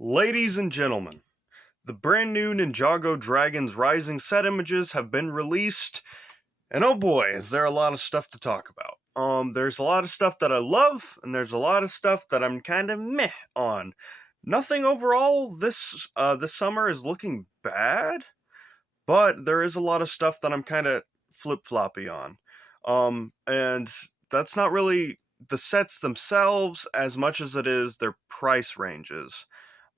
Ladies and gentlemen, the brand new Ninjago Dragons Rising set images have been released, and oh boy, is there a lot of stuff to talk about. There's a lot of stuff that I love, and there's a lot of stuff that I'm kind of meh on. Nothing overall this summer is looking bad, but there is a lot of stuff that I'm kind of flip-floppy on. And that's not really the sets themselves as much as it is their price ranges.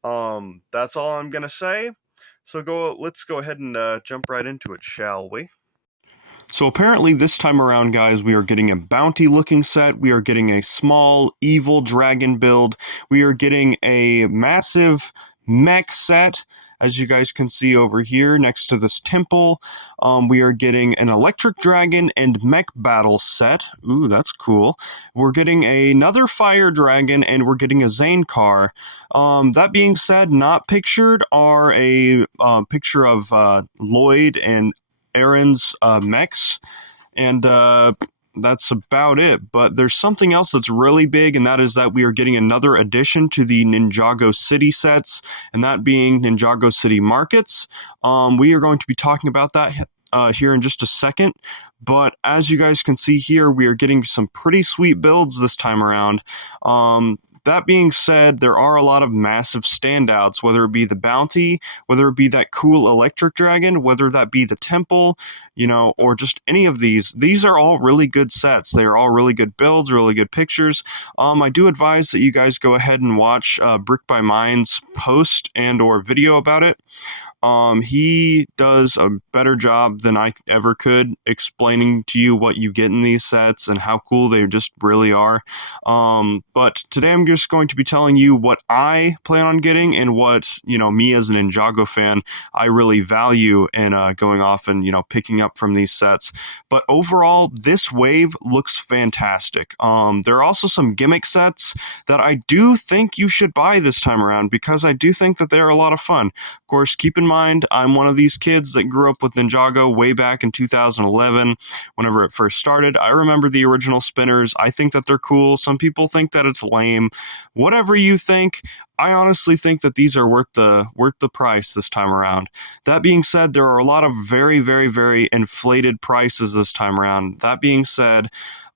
That's all I'm gonna say. So let's go ahead and jump right into it, shall we? So apparently this time around, guys, we are getting a bounty looking set. We are getting a small evil dragon build. We are getting a massive mech set, as you guys can see over here next to this temple. We are getting an electric dragon and mech battle set. Ooh, that's cool. We're getting another fire dragon, and we're getting a Zane car. That being said, not pictured are a picture of Lloyd and Aaron's mechs, and that's about it. But there's something else that's really big, and that is that we are getting another addition to the Ninjago City sets, and that being Ninjago City Markets. We are going to be talking about that here in just a second. But as you guys can see here, we are getting some pretty sweet builds this time around. That being said, there are a lot of massive standouts, whether it be the bounty, whether it be that cool electric dragon, whether that be the temple, or just any of these. These are all really good sets. They are all really good builds, really good pictures. I do advise that you guys go ahead and watch Brick by Mind's post and or video about it. He does a better job than I ever could explaining to you what you get in these sets and how cool they just really are. But today I'm just going to be telling you what I plan on getting and what, me as an Ninjago fan, I really value in going off and, picking up from these sets. But overall, this wave looks fantastic. There are also some gimmick sets that I do think you should buy this time around because I do think that they're a lot of fun. Of course, keep in mind, I'm one of these kids that grew up with Ninjago way back in 2011, whenever it first started. I remember the original spinners. I think that they're cool. Some people think that it's lame. Whatever you think, I honestly think that these are worth the price this time around. That being said, there are a lot of very, very, very inflated prices this time around. That being said,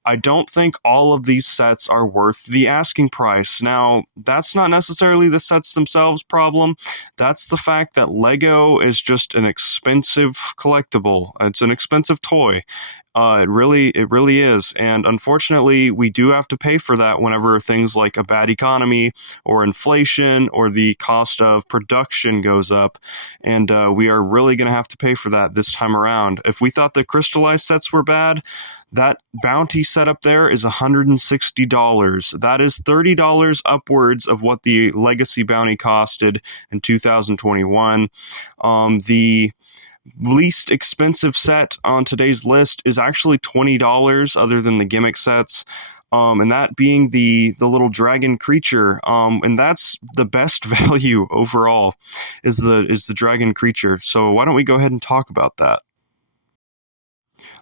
I don't think all of these sets are worth the asking price. Now, that's not necessarily the sets themselves problem. That's the fact that Lego is just an expensive collectible. It's an expensive toy. It really is. And unfortunately, we do have to pay for that whenever things like a bad economy or inflation or the cost of production goes up. And we are really going to have to pay for that this time around. If we thought the crystallized sets were bad, that bounty set up there is $160. That is $30 upwards of what the Legacy bounty costed in 2021. The least expensive set on today's list is actually $20 other than the gimmick sets. And that being the little dragon creature, and that's the best value overall is the dragon creature. So why don't we go ahead and talk about that?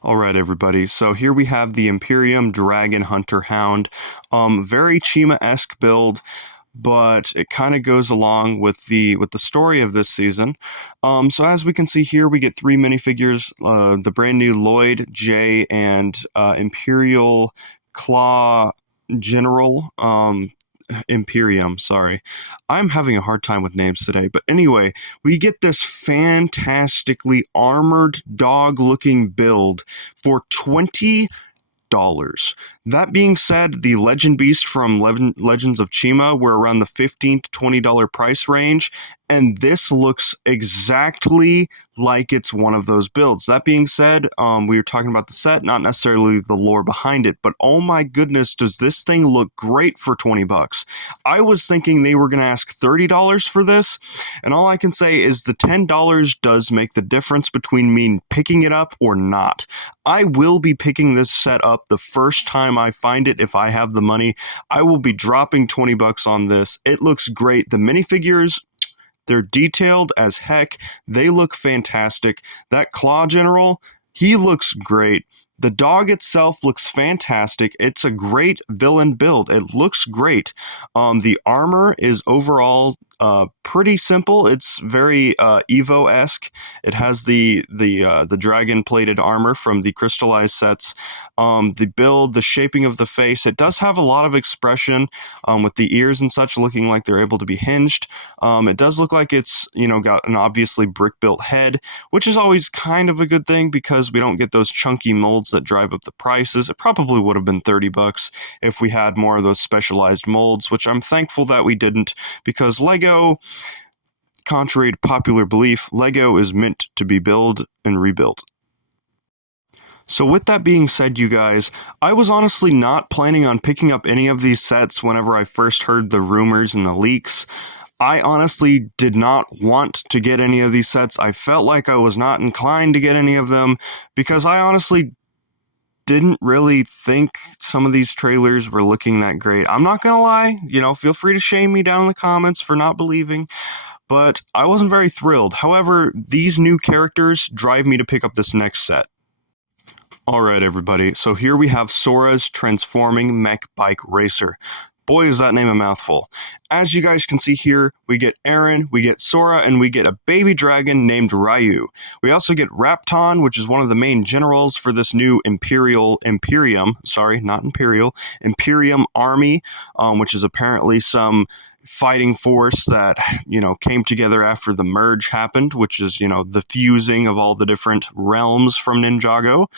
All right, everybody. So here we have the Imperium Dragon Hunter Hound. Very Chima-esque build, but it kind of goes along with the story of this season. So as we can see here, we get 3 minifigures, the brand new Lloyd, Jay, and Imperial Claw General. Imperium, sorry. I'm having a hard time with names today. But anyway, we get this fantastically armored dog-looking build for $20. That being said, the Legend Beast from Legends of Chima were around the $15 to $20 price range, and this looks exactly like it's one of those builds. That being said, we were talking about the set, not necessarily the lore behind it, but oh my goodness, does this thing look great for $20. I was thinking they were going to ask $30 for this, and all I can say is the $10 does make the difference between me picking it up or not. I will be picking this set up the first time I find it. If I have the money, I will be dropping $20 on this. It looks great. The minifigures, they're detailed as heck. They look fantastic. That Claw General, he looks great. The dog itself looks fantastic. It's a great villain build. It looks great. The armor is overall pretty simple. It's very Evo-esque. It has the dragon-plated armor from the crystallized sets. The build, the shaping of the face, it does have a lot of expression with the ears and such looking like they're able to be hinged. It does look like it's, got an obviously brick-built head, which is always kind of a good thing because we don't get those chunky molds that drive up the prices. It probably would have been $30 if we had more of those specialized molds, which I'm thankful that we didn't, because Lego, contrary to popular belief, Lego is meant to be built and rebuilt. So with that being said, you guys, I was honestly not planning on picking up any of these sets whenever I first heard the rumors and the leaks. I honestly did not want to get any of these sets. I felt like I was not inclined to get any of them because I honestly didn't really think some of these trailers were looking that great. I'm not gonna lie, feel free to shame me down in the comments for not believing, but I wasn't very thrilled. However, these new characters drive me to pick up this next set. Alright everybody, so here we have Sora's Transforming Mech Bike Racer. Boy, is that name a mouthful. As you guys can see here, we get Aaron, we get Sora, and we get a baby dragon named Ryu. We also get Rapton, which is one of the main generals for this new Imperium army, which is apparently some fighting force that, came together after the merge happened, which is, the fusing of all the different realms from Ninjago.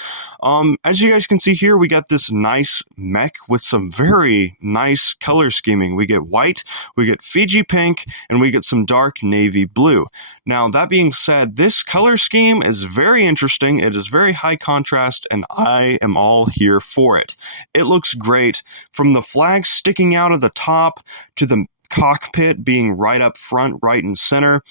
As you guys can see here, we got this nice mech with some very nice color scheming. We get white, we get Fiji pink, and we get some dark navy blue. Now, that being said, this color scheme is very interesting. It is very high contrast, and I am all here for it. It looks great. From the flag sticking out of the top to the cockpit being right up front, right in center.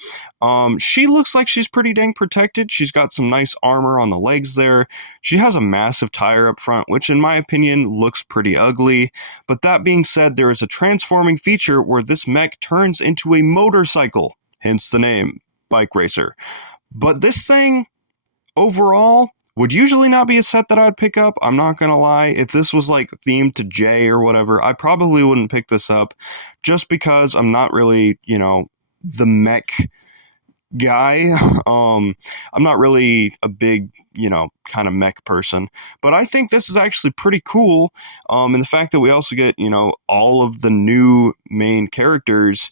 She looks like she's pretty dang protected. She's got some nice armor on the legs there. She has a massive tire up front, which in my opinion looks pretty ugly. But that being said, there is a transforming feature where this mech turns into a motorcycle, hence the name, Bike Racer. But this thing, overall, would usually not be a set that I'd pick up. I'm not gonna lie. If this was like themed to J or whatever, I probably wouldn't pick this up just because I'm not really, the mech guy. I'm not really a big, kind of mech person. But I think this is actually pretty cool. And the fact that we also get, all of the new main characters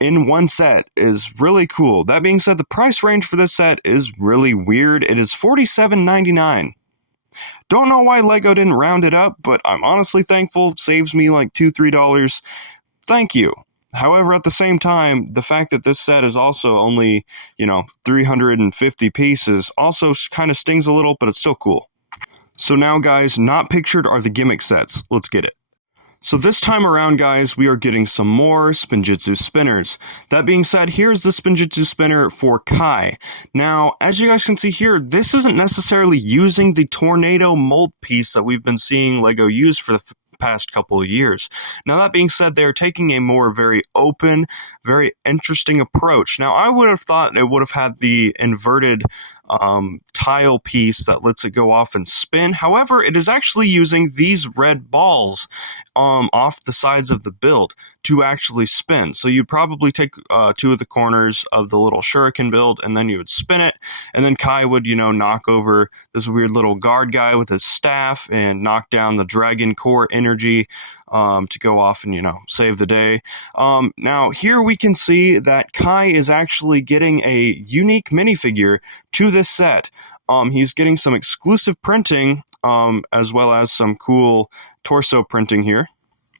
in one set is really cool. That being said, the price range for this set is really weird. It is $47.99. Don't know why Lego didn't round it up, but I'm honestly thankful. It saves me like $2-3. Thank you. However, at the same time, the fact that this set is also only, 350 pieces also kind of stings a little, but it's still cool. So now, guys, not pictured are the gimmick sets. Let's get it. So this time around, guys, we are getting some more Spinjitzu spinners. That being said, here's the Spinjitzu spinner for Kai. Now, as you guys can see here, this isn't necessarily using the tornado mold piece that we've been seeing Lego use for the past couple of years. Now, that being said, they're taking a more very open, very interesting approach. Now, I would have thought it would have had the inverted tile piece that lets it go off and spin. However, it is actually using these red balls off the sides of the build to actually spin. So you'd probably take two of the corners of the little shuriken build and then you would spin it, and then Kai would, knock over this weird little guard guy with his staff and knock down the dragon core energy to go off and, save the day. Now, here we can see that Kai is actually getting a unique minifigure to this set. He's getting some exclusive printing, as well as some cool torso printing here,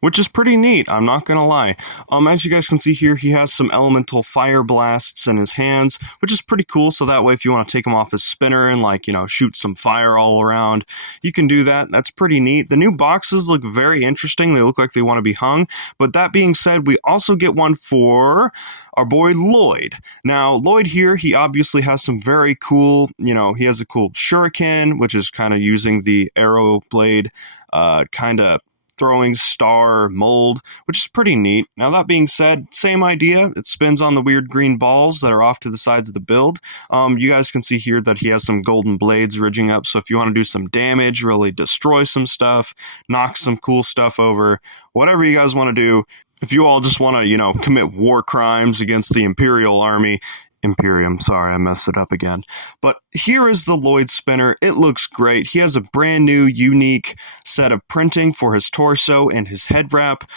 which is pretty neat, I'm not gonna lie. As you guys can see here, he has some elemental fire blasts in his hands, which is pretty cool, so that way if you want to take him off his spinner and, shoot some fire all around, you can do that. That's pretty neat. The new boxes look very interesting. They look like they want to be hung, but that being said, we also get one for our boy Lloyd. Now, Lloyd here, he obviously has some very cool, he has a cool shuriken, which is kind of using the arrow blade, kind of throwing star mold, which is pretty neat. Now, that being said, same idea. It spins on the weird green balls that are off to the sides of the build. You guys can see here that he has some golden blades ridging up, so if you want to do some damage, really destroy some stuff, knock some cool stuff over, whatever you guys want to do, if you all just want to, commit war crimes against the Imperial Army, Imperium, sorry, I messed it up again. But here is the Lloyd spinner. It looks great. He has a brand new, unique set of printing for his torso and his head wrap.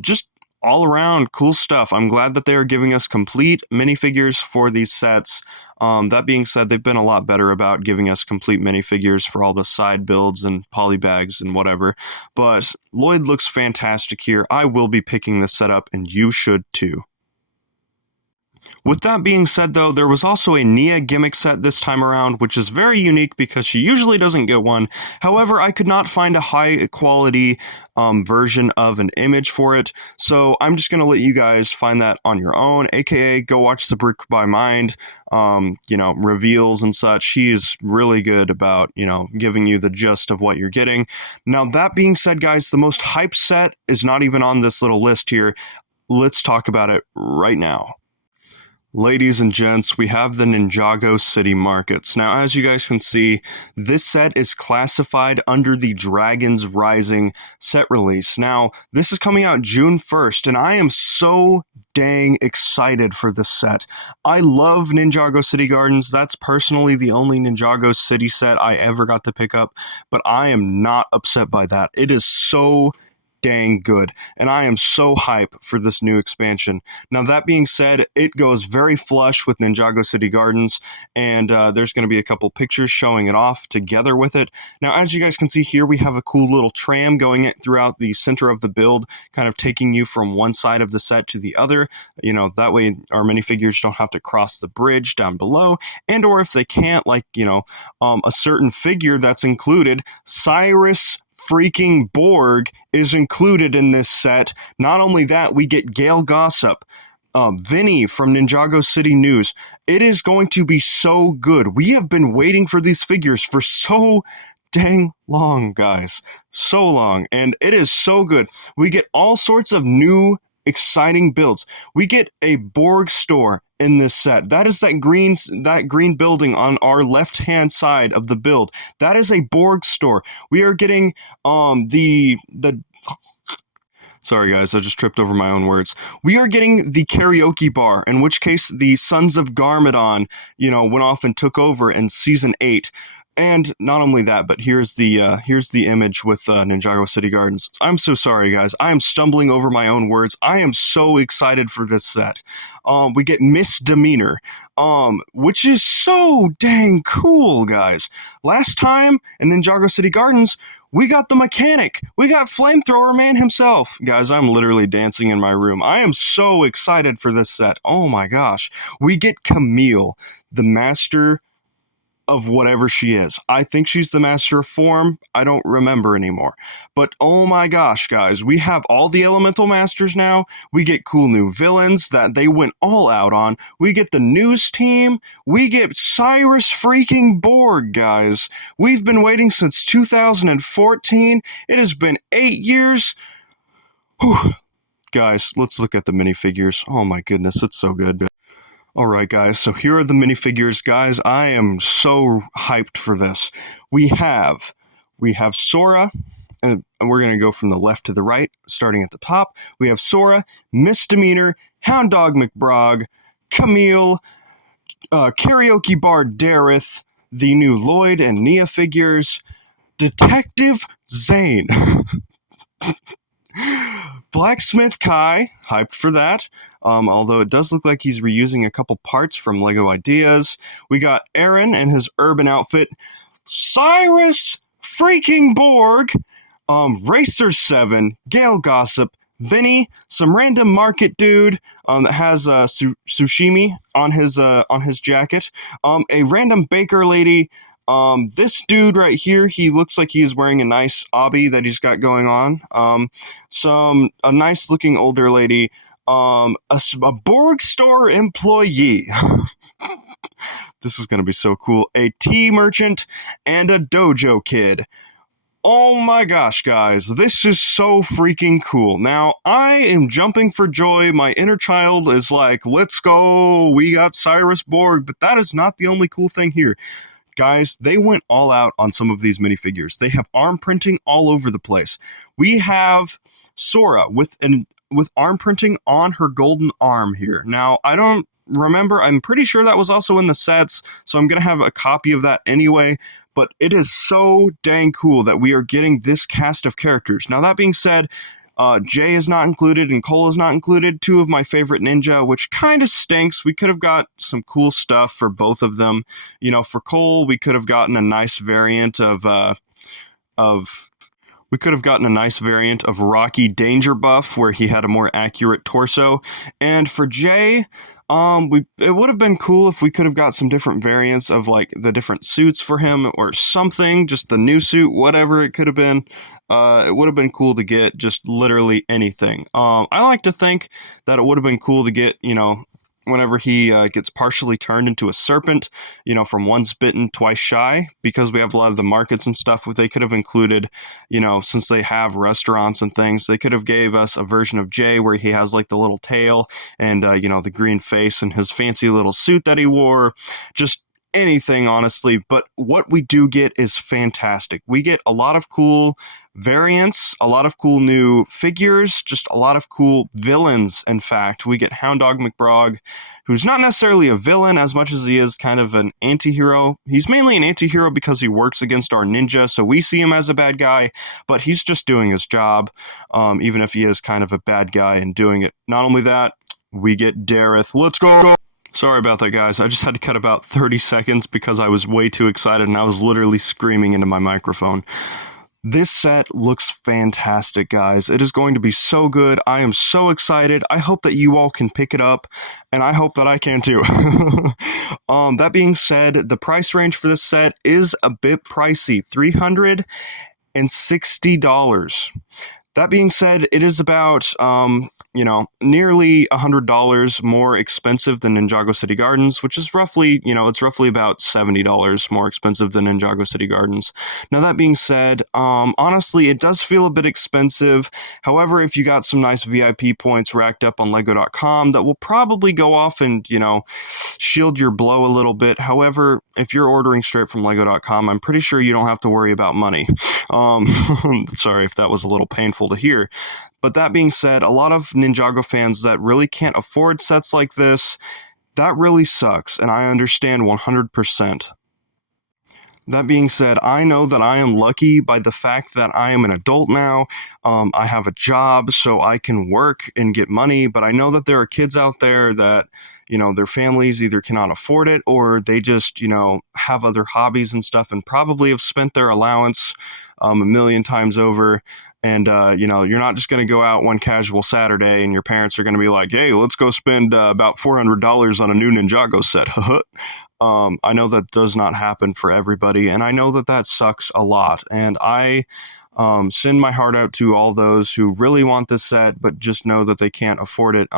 Just all around cool stuff. I'm glad that they are giving us complete minifigures for these sets. That being said, they've been a lot better about giving us complete minifigures for all the side builds and polybags and whatever. But Lloyd looks fantastic here. I will be picking this set up, and you should too. With that being said, though, there was also a Nia gimmick set this time around, which is very unique because she usually doesn't get one. However, I could not find a high-quality version of an image for it, so I'm just going to let you guys find that on your own, aka go watch the Brick by Mind, reveals and such. He's really good about, giving you the gist of what you're getting. Now, that being said, guys, the most hype set is not even on this little list here. Let's talk about it right now. Ladies and gents, we have the Ninjago City Markets. Now, as you guys can see, this set is classified under the Dragons Rising set release. Now, this is coming out June 1st, and I am so dang excited for this set. I love Ninjago City Gardens. That's personally the only Ninjago City set I ever got to pick up, but I am not upset by that. It is so dang good, and I am so hype for this new expansion. Now, that being said, it goes very flush with Ninjago City Gardens, and there's going to be a couple pictures showing it off together with it. Now, as you guys can see here, we have a cool little tram going throughout the center of the build, kind of taking you from one side of the set to the other. That way our minifigures don't have to cross the bridge down below, and or if they can't, a certain figure that's included, Cyrus freaking Borg is included in this set. Not only that, we get Gale Gossip, Vinny from Ninjago City News. It is going to be so good. We have been waiting for these figures for so dang long, guys. So long. And it is so good. We get all sorts of new, exciting builds. We get a Borg store in this set. That is that green building on our left-hand side of the build. That is a Borg store. We are getting the Sorry guys, I just tripped over my own words. We are getting the karaoke bar, in which case the Sons of Garmadon, went off and took over in Season 8. And not only that, but here's the image with Ninjago City Gardens. I'm so sorry, guys. I am stumbling over my own words. I am so excited for this set. We get Misdemeanor, which is so dang cool, guys. Last time in Ninjago City Gardens, we got the mechanic. We got Flamethrower Man himself. Guys, I'm literally dancing in my room. I am so excited for this set. Oh my gosh. We get Camille, the master of whatever she is. I think she's the master of form. I don't remember anymore. But oh my gosh, guys, we have all the elemental masters now. We get cool new villains that they went all out on. We get the news team. We get Cyrus freaking Borg, guys. We've been waiting since 2014. It has been 8 years. Whew. Guys, let's look at the minifigures. Oh my goodness, it's so good. Alright guys, so here are the minifigures. Guys, I am so hyped for this. We have Sora, and we're going to go from the left to the right, starting at the top. We have Sora, Misdemeanor, Hound Dog McBrog, Camille, Karaoke Bar Dareth, the new Lloyd and Nia figures, Detective Zane, Blacksmith Kai, hyped for that. Although it does look like he's reusing a couple parts from Lego Ideas. We got Aaron and his urban outfit. Cyrus freaking Borg. Racer 7, Gale Gossip, Vinny, some random market dude that has sushimi on his jacket. A random baker lady. This dude right here, he looks like he's wearing a nice obby that he's got going on. A nice looking older lady. A Borg store employee. This is gonna be so cool. A tea merchant and a dojo kid. Oh my gosh, guys, this is so freaking cool. Now, I am jumping for joy. My inner child is like, let's go, we got Cyrus Borg, but that is not the only cool thing here. Guys, they went all out on some of these minifigures. They have arm printing all over the place. We have Sora with with arm printing on her golden arm here. Now, I don't remember, I'm pretty sure that was also in the sets, so I'm going to have a copy of that anyway, but it is so dang cool that we are getting this cast of characters. Now, that being said, Jay is not included and Cole is not included, two of my favorite ninja, which kind of stinks. We could have got some cool stuff for both of them. You know, for Cole, we could have gotten a nice variant of Rocky Danger Buff, where he had a more accurate torso. And for Jay, it would have been cool if we could have got some different variants of like the different suits for him or something, just the new suit, whatever it could have been. It would have been cool to get just literally anything. I like to think that it would have been cool to get, you know, whenever he gets partially turned into a serpent, you know, from once bitten, twice shy, because we have a lot of the markets and stuff they could have included, you know, since they have restaurants and things, they could have gave us a version of Jay where he has like the little tail and, you know, the green face and his fancy little suit that he wore, just anything, honestly. But what we do get is fantastic. We get a lot of cool variants, a lot of cool new figures, just a lot of cool villains. In fact, we get Hound Dog McBrog, who's not necessarily a villain as much as he is kind of an anti-hero. He's mainly an anti-hero because he works against our ninja, so we see him as a bad guy, but he's just doing his job, even if he is kind of a bad guy in doing it. Not only that, we get Dareth. Let's go! Sorry about that, guys. I just had to cut about 30 seconds because I was way too excited and I was literally screaming into my microphone. This set looks fantastic, guys. It is going to be so good. I am so excited. I hope that you all can pick it up, and I hope that I can too. That being said, the price range for this set is a bit pricey, $360. That being said, it is about, nearly $100 more expensive than Ninjago City Gardens, which is roughly, it's roughly about $70 more expensive than Ninjago City Gardens. Now, that being said, honestly, it does feel a bit expensive. However, if you got some nice VIP points racked up on Lego.com, that will probably go off and, shield your blow a little bit. However, if you're ordering straight from Lego.com, I'm pretty sure you don't have to worry about money. Sorry if that was a little painful to hear. But that being said, a lot of Ninjago fans that really can't afford sets like this, that really sucks, and I understand 100%. That being said, I know that I am lucky by the fact that I am an adult now. I have a job, so I can work and get money, but I know that there are kids out there that, their families either cannot afford it or they just, have other hobbies and stuff and probably have spent their allowance a million times over. And, you're not just going to go out one casual Saturday and your parents are going to be like, hey, let's go spend about $400 on a new Ninjago set. I know that does not happen for everybody, and I know that that sucks a lot. And I send my heart out to all those who really want this set, but just know that they can't afford it.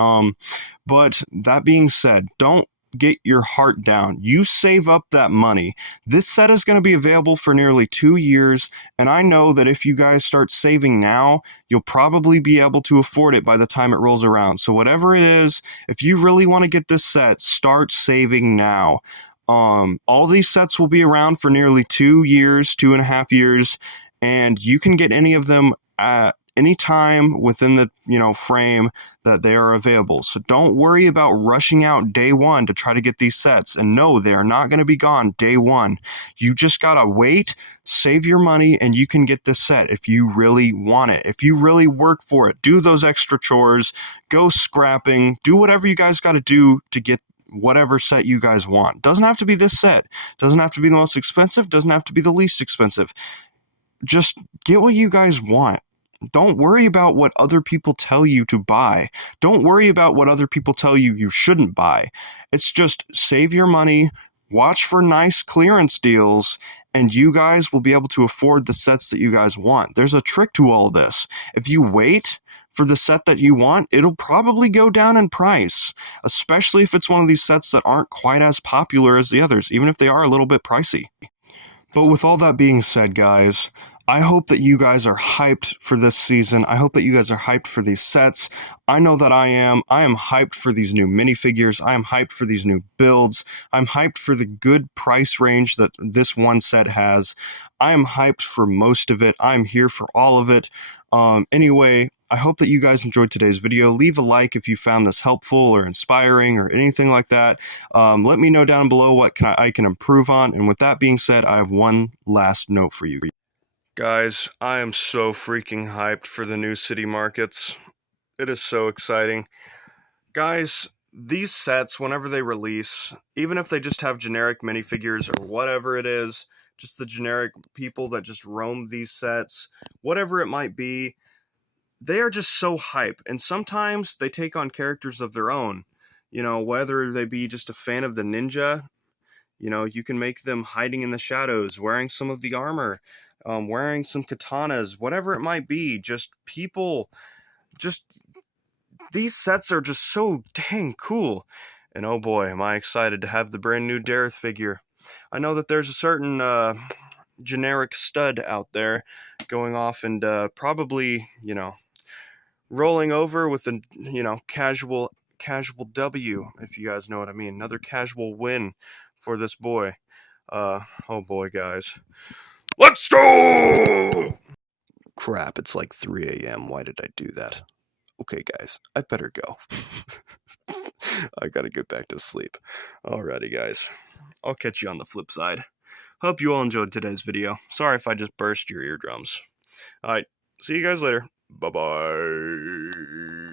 But that being said, don't get your heart down. You save up that money. This set is going to be available for nearly 2 years, and I know that if you guys start saving now, you'll probably be able to afford it by the time it rolls around. So whatever it is, if you really want to get this set, start saving now. All these sets will be around for nearly 2 years, 2.5 years, and you can get any of them at any time within the frame that they are available. So don't worry about rushing out day one to try to get these sets. And no, they are not going to be gone day one. You just gotta wait, save your money, and you can get this set if you really want it. If you really work for it, do those extra chores, go scrapping, do whatever you guys gotta do to get whatever set you guys want. Doesn't have to be this set. Doesn't have to be the most expensive. Doesn't have to be the least expensive. Just get what you guys want. Don't worry about what other people tell you to buy. Don't worry about what other people tell you you shouldn't buy. It's just save your money, watch for nice clearance deals, and you guys will be able to afford the sets that you guys want. There's a trick to all this. If you wait for the set that you want, it'll probably go down in price, especially if it's one of these sets that aren't quite as popular as the others, even if they are a little bit pricey. But with all that being said, guys, I hope that you guys are hyped for this season. I hope that you guys are hyped for these sets. I know that I am. I am hyped for these new minifigures. I am hyped for these new builds. I'm hyped for the good price range that this one set has. I am hyped for most of it. I'm here for all of it. Anyway, I hope that you guys enjoyed today's video. Leave a like if you found this helpful or inspiring or anything like that. Let me know down below what I can improve on. And with that being said, I have one last note for you. Guys, I am so freaking hyped for the new city markets. It is so exciting. Guys, these sets, whenever they release, even if they just have generic minifigures or whatever it is, just the generic people that just roam these sets, whatever it might be, they are just so hype. And sometimes they take on characters of their own. You know, whether they be just a fan of the ninja, you know, you can make them hiding in the shadows, wearing some of the armor, wearing some katanas, whatever it might be. Just people, just these sets are just so dang cool. And oh boy, am I excited to have the brand new Dareth figure. I know that there's a certain generic stud out there going off and probably, you know, rolling over with a, you know, casual W, if you guys know what I mean. Another casual win for this boy. Oh boy, guys. Let's go! Crap, it's like 3 a.m. Why did I do that? Okay, guys, I better go. I gotta get back to sleep. Alrighty, guys. I'll catch you on the flip side. Hope you all enjoyed today's video. Sorry if I just burst your eardrums. Alright, see you guys later. Bye-bye.